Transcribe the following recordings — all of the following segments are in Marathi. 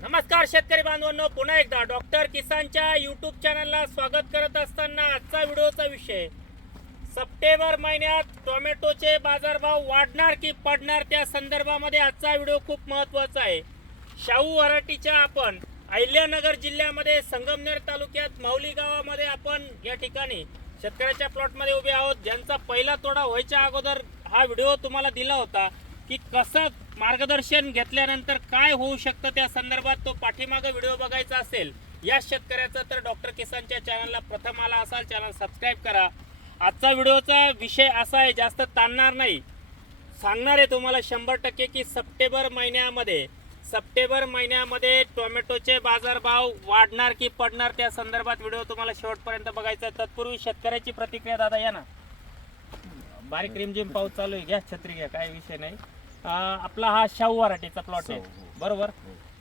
नमस्कार शेतकरी बांधवांनो पुन्हा एकदा डॉक्टर किसानच्या युट्यूब चॅनलला स्वागत करत असताना आजचा व्हिडिओचा विषय. सप्टेंबर महिन्यात टोमॅटोचे बाजारभाव वाढणार की पडणार त्या संदर्भामध्ये आजचा व्हिडिओ खूप महत्त्वाचा आहे. शाहू वराठीच्या आपण अहिल्यानगर जिल्ह्यामध्ये संगमनेर तालुक्यात माऊली गावामध्ये आपण या ठिकाणी शेतकऱ्याच्या प्लॉटमध्ये उभे आहोत. ज्यांचा पहिला तोडा व्हायच्या अगोदर हा व्हिडिओ तुम्हाला दिला होता की कसं मार्गदर्शन घेतल्यानंतर काय होऊ शकतं त्या संदर्भात तो पाठीमागं व्हिडिओ बघायचा असेल या शेतकऱ्याचा तर डॉक्टर किसानच्या चॅनलला प्रथम आला असाल चॅनल सबस्क्राईब करा. आजचा व्हिडिओचा विषय असा आहे जास्त ताणणार नाही. सांगणार आहे तुम्हाला शंभर टक्के की सप्टेंबर महिन्यामध्ये सप्टेंबर महिन्यामध्ये टोमॅटोचे बाजारभाव वाढणार की पडणार त्या संदर्भात व्हिडिओ तुम्हाला शेवटपर्यंत बघायचा आहे. तत्पूर्वी शेतकऱ्याची प्रतिक्रिया दादा या ना. बारीक रिमझिम पाऊस चालू आहे घ्या छत्री घ्या काय विषय नाही. आपला हा शाहू वराठीचा प्लॉट आहे. हो. बरोबर?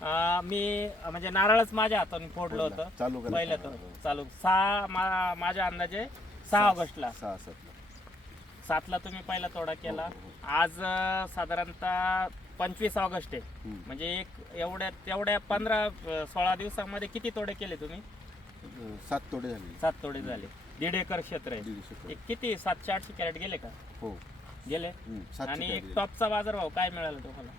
अं, मी म्हणजे नारळच माझ्या हाताने फोडलं होतं. पहिलं तर. चालू. सहा मा- माझ्या अंदाजे सहा ऑगस्टला. सहा सातला. सातला तुम्ही पहिला तोडा केला. हो, हो, आज अं, साधारणतः पंचवीस ऑगस्ट आहे. हम्म. म्हणजे एक एवढ्या तेवढ्या पंधरा अं, सोळा दिवसामध्ये किती तोडे केले तुम्ही? अं, सात तोडे झाले. सात तोडे झाले. दीड एकर क्षेत्र आहे. दीडशे तोडे. एक किती? सातशे आठशे कॅरेट गेले का? हो. गेले. सातशे आणि एक गेले. टॉपचा बाजारभाव काय मिळाला तुम्हाला?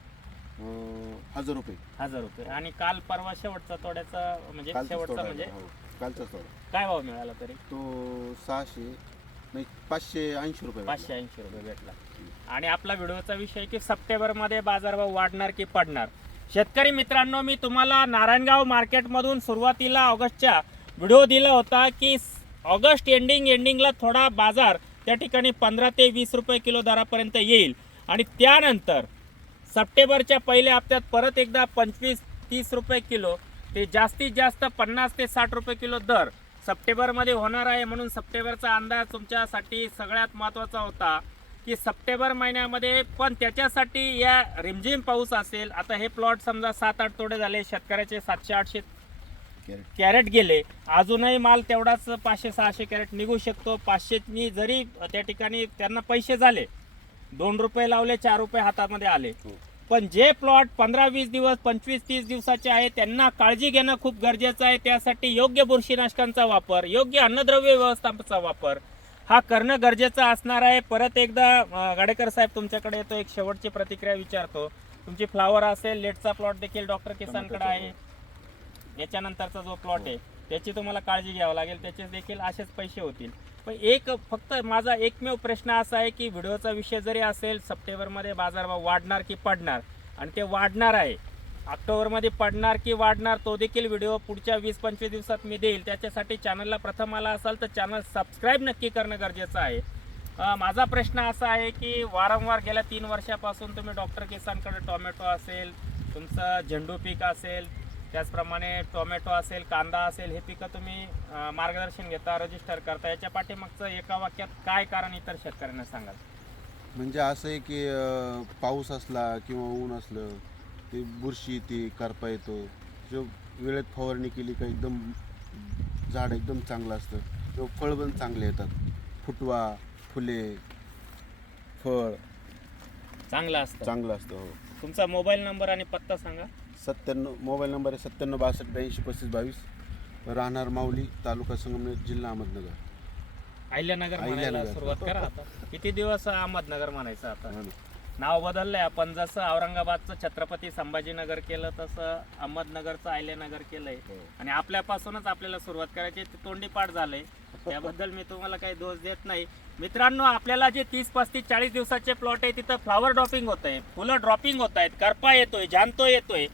अं, हजार रुपये. हजार रुपये. आणि काल परवा शेवटचा तोड्याचा म्हणजे कालचाच शेवटचा तोडा म्हणजे? आहे, हो कालचाच तोडा. काय भाव मिळाला तरी? तो सहाशे नाही पाचशे ऐंशी रुपये भेटला. पाचशे ऐंशी रुपये भेटला. आणि आपला व्हिडिओचा विषय की सप्टेंबरमध्ये बाजारभाव वाढणार की पडणार? शेतकरी मित्रांनो मी तुम्हाला नारायणगाव मार्केटमधून सुरुवातीला ऑगस्टच्या व्हिडिओ दिला होता की ऑगस्ट एंडिंग एंडिंगला थोडा बाजार त्या ठिकाणी पंधरा ते वीस रुपये किलो दरापर्यंत येईल. आणि त्यानंतर सप्टेंबरच्या पहिल्या हप्त्यात परत एकदा पंचवीस तीस रुपये किलो ते जास्तीत जास्त पन्नास ते साठ रुपये किलो दर सप्टेंबरमध्ये होणार आहे. म्हणून सप्टेंबरचा अंदाज तुमच्यासाठी सगळ्यात महत्त्वाचा होता की सप्टेंबर महिन्यामध्ये पण त्याच्यासाठी या रिमझिम पाऊस असेल. आता हे प्लॉट समजा सात आठ तोडे झाले शेतकऱ्याचे सातशे आठशे कॅरेट. गेले. अजूनही माल तेवढाच पाचशे सहाशे कॅरेट निघू शकतो. पाचशेनी जरी त्या ठिकाणी त्यांना पैसे झाले दोन रुपये लावले चार रुपये हातामध्ये आले. हो. पण जे प्लॉट पंधरा वीस दिवस पंचवीस तीस दिवसाचे आहे त्यांना काळजी घेणं खूप गरजेचं आहे. त्यासाठी योग्य बुरशीनाशकांचा वापर योग्य अन्नद्रव्य व्यवस्थापनाचा वापर हा करणं गरजेचं असणार आहे. परत एकदा गाडेकर साहेब तुमच्याकडे येतो. एक शेवटची प्रतिक्रिया विचारतो. तुमची फ्लावर असेल लेटचा प्लॉट देखील डॉक्टर किसानकडे आहे. याच्यानंतरचा जो प्लॉट आहे त्याची तुम्हाला काळजी घ्यावी लागेल. त्याचे देखील असेच पैसे होतील. पण एक फक्त माझा एकमेव प्रश्न असा आहे की व्हिडिओचा विषय जरी असेल सप्टेंबरमध्ये बाजारभाव वाढणार की पडणार? आणि ते वाढणार आहे. ऑक्टोबरमध्ये पडणार की वाढणार तो देखील व्हिडिओ पुढच्या वीस पंचवीस दिवसात मी देईल. त्याच्यासाठी चॅनलला प्रथम आला असाल तर चॅनल सबस्क्राईब नक्की करणं गरजेचं आहे. माझा प्रश्न असा आहे की वारंवार गेल्या तीन वर्षापासून तुम्ही डॉक्टर किसानकडे टोमॅटो असेल तुमचं झेंडू पीक असेल त्याचप्रमाणे टोमॅटो असेल कांदा असेल हे पिकं तुम्ही मार्गदर्शन घेता रजिस्टर करता. याच्या पाठीमागचं एका वाक्यात काय कारण इतर शेतकऱ्यांना सांगाल? म्हणजे असं आहे की पाऊस असला किंवा ऊन असलं ते बुरशी येते करपा येतो. जो वेळेत फवारणी केली का एकदम झाड एकदम चांगलं असतं किंवा फळ पण चांगले येतात. फुटवा फुले फळ चांगलं असतं. चांगलं असतं हो. तुमचा मोबाईल नंबर आणि पत्ता सांगा. सत्त्याण्णव मोबाईल नंबर आहे सत्त्याण्णव बासष्ट ब्याऐंशी पस्तीस बावीस. राहणार माऊली तालुका संगमनेर जिल्हा अहमदनगर. अहिल्यानगर म्हणायला अहिल्यानगर. सुरुवात करा आता. किती दिवस अहमदनगर म्हणायचं आता? हा. नाव बदललंय. आपण जसं औरंगाबादचं छत्रपती संभाजीनगर केलं तसं अहमदनगरचं अहिल्यानगर केलंय. हो. आणि आपल्यापासूनच आपल्याला सुरुवात करायची. ते तोंडीपाठ झालंय. त्याबद्दल मी तुम्हाला काही दोष देत नाही. मित्रांनो आपल्याला जे तीस पस्तीस चाळीस दिवसाचे प्लॉट आहे तिथं फ्लॉवर ड्रॉपिंग होत आहे फुलं ड्रॉपिंग होत आहेत. करपा येतोय जानतो येतोय.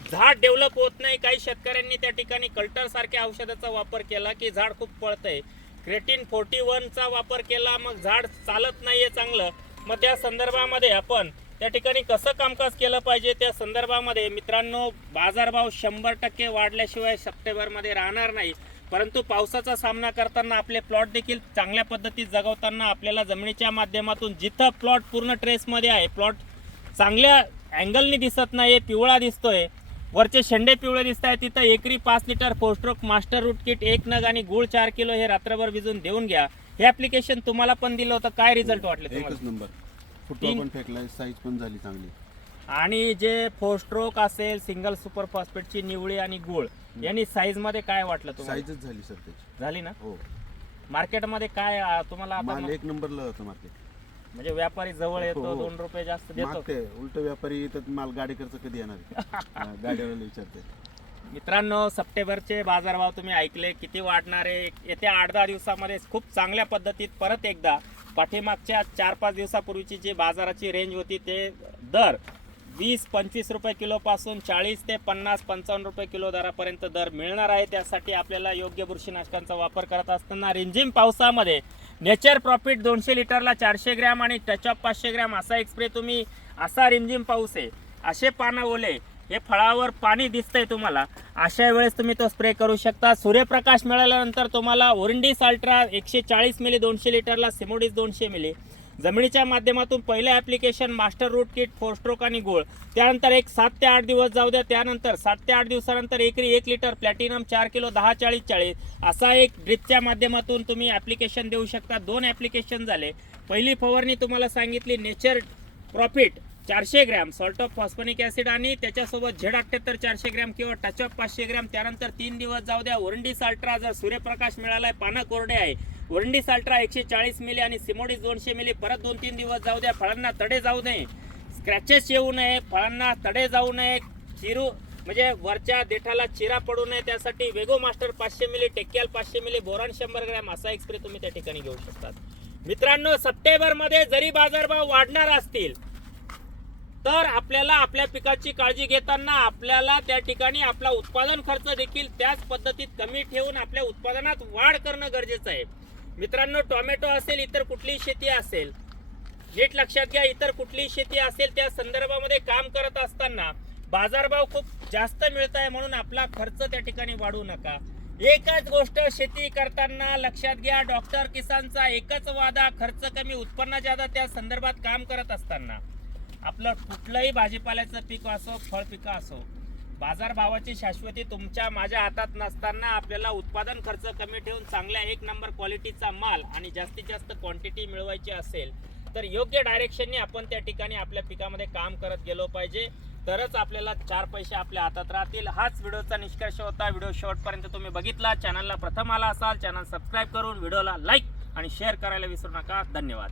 झाड डेव्हलप होत नाही. काही शेतकऱ्यांनी त्या ठिकाणी कल्टर सारख्या औषधाचा वापर केला की झाड खूप पळतंय. क्रेटिन फोर्टी वनचा वापर केला मग झाड चालत नाहीये चांगलं. मग त्या संदर्भामध्ये आपण त्या ठिकाणी कसं कामकाज केलं पाहिजे? त्या संदर्भामध्ये मित्रांनो बाजारभाव शंभर टक्के वाढल्याशिवाय सप्टेंबरमध्ये राहणार नाही. परंतु पावसाचा सामना करताना आपले प्लॉट देखील चांगल्या पद्धतीत जगवताना आपल्याला जमिनीच्या माध्यमातून जिथं प्लॉट पूर्ण ट्रेसमध्ये आहे प्लॉट चांगल्या अँगलनी दिसत नाही पिवळा दिसतोय. वरचे शेंडे पिवळे दिसत आहेत. तिथं एकरी पाच litre four stroke master root kit एक नग आणि गुळ चार किलो हे रात्रभर भिजून देऊन घ्या. हे ऍप्लिकेशन तुम्हाला पण दिलं होतं. काय रिझल्ट वाटले तुम्हाला? एकच नंबर फुटवा तीन- पण फेकलाय साईज पण झाली चांगली. आणि जे फोर स्ट्रोक असेल सिंगल सुपर फॉस्फेटची निवळी आणि गुळ यांनी साईजमध्ये काय वाटलं तुम्हाला? साईजच झाली सर त्याची. झाली ना? हो. मार्केटमध्ये काय अं, तुम्हाला आता माल एक नंबरला होतं मार्केट म्हणजे व्यापारी जवळ येतो हो. दोन रुपये जास्त देतो. मागते उलट व्यापारी येतात माल गाडी खर्च कधी येणार हा, गाडीवाल्याला विचारते. मित्रांनो सप्टेंबरचे बाजारभाव तुम्ही ऐकले किती वाढणार आहे? येत्या आठ दहा दिवसामध्ये खूप चांगल्या पद्धतीत परत एकदा पाठीमागच्या चार पाच दिवसापूर्वीची जी बाजाराची रेंज होती ते दर वीस पंचवीस रुपये किलोपासून चाळीस ते पन्नास पंचावन्न रुपये किलो दरापर्यंत दर मिळणार आहे. त्यासाठी आपल्याला योग्य बुरशीनाशकांचा वापर करत असताना रिमझिम पावसामध्ये नेचर प्रॉफिट दोनशे लिटरला चारशे ग्रॅम आणि टचअप पाचशे ग्रॅम असा एक स्प्रे तुम्ही असा रिमझिम पाऊस आहे. असे पानं ओले हे फळावर पाणी दिसतंय तुम्हाला. अशा वेळेस तुम्ही तो स्प्रे करू शकता. सूर्यप्रकाश मिळाल्यानंतर तुम्हाला ओरंडीस अल्ट्रा एकशे चाळीस मिली दोनशे लिटरला सिमोडिस दोनशे मिली जमिनीच्या माध्यमातून पहिलं application master root kit four stroke आणि गोळ. त्यानंतर एक सात ते आठ दिवस जाऊ द्या. त्यानंतर सात ते आठ दिवसानंतर एकरी एक लिटर प्लॅटिनम चार किलो दहा चाळीस चाळीस. असा एक ड्रिपच्या माध्यमातून तुम्ही ॲप्लिकेशन देऊ शकता. दोन ॲप्लिकेशन झाले. पहिली फवारणी तुम्हाला सांगितली नेचर प्रॉफिट चारशे gram salt of phosphonic acid आणि त्याच्यासोबत झेड अठ्ठ्याहत्तर चारशे ग्रॅम किंवा टच ऑफ पाचशे ग्रॅम. त्यानंतर तीन दिवस जाऊ द्या. ओरंडी साल्ट्रा जर सूर्यप्रकाश मिळाला आहे पानं कोरडे आहे वरंडी साल्ट्रा एकशे चाळीस मिली आणि सिमोडीस दोनशे मिली. परत दोन तीन दिवस जाऊ द्या फळांना तडे जाऊ नये. स्क्रॅचेस येऊ नये फळांना तडे जाऊ नये. चिरू म्हणजे वरच्या देठाला चिरा पडू नये. त्यासाठी वेगो मास्टर पाचशे मिली टेक्याल पाचशे मिली बोरान शंभर ग्रॅम असा एक्सप्रे तुम्ही त्या ठिकाणी घेऊ शकतात. मित्रांनो सप्टेंबरमध्ये जरी बाजारभाव वाढणार असतील तर आपल्याला आपल्या पिकाची काळजी घेताना आपल्याला त्या ठिकाणी आपला उत्पादन खर्च देखील त्याच पद्धतीत कमी ठेवून आपल्या उत्पादनात वाढ करणं गरजेचं आहे. मित्रांनो टोमॅटो असेल इतर कुठलीही शेती असेल नीट लक्षात घ्या इतर कुठलीही शेती असेल त्या संदर्भामध्ये काम करत असताना बाजारभाव खूप जास्त मिळत आहे म्हणून आपला खर्च त्या ठिकाणी वाढू नका. एकच गोष्ट शेती करताना लक्षात घ्या डॉक्टर किसानचा एकच वादा खर्च कमी उत्पन्न जादा त्या संदर्भात काम करत असताना. आपलं कुठलंही भाजीपाल्याचं पीक असो फळ पिकं असो बाजारभावाची शाश्वती तुमच्या माझ्या हातात नसताना आपल्याला उत्पादन खर्च कमी ठेवून चांगल्या एक नंबर क्वालिटीचा माल आणि जास्तीत जास्त क्वांटिटी मिळवायची असेल तर योग्य डायरेक्शनने आपण त्या ठिकाणी आपल्या पिकामध्ये काम करत गेलो पाहिजे. तरच आपल्याला चार पैसे आपल्या हातात राहतील. हाच व्हिडिओचा निष्कर्ष होता. व्हिडिओ शेवटपर्यंत तुम्ही बघितला. चॅनलला प्रथम आला असाल चॅनल सबस्क्राईब करून व्हिडिओला लाईक आणि शेअर करायला विसरू नका. धन्यवाद.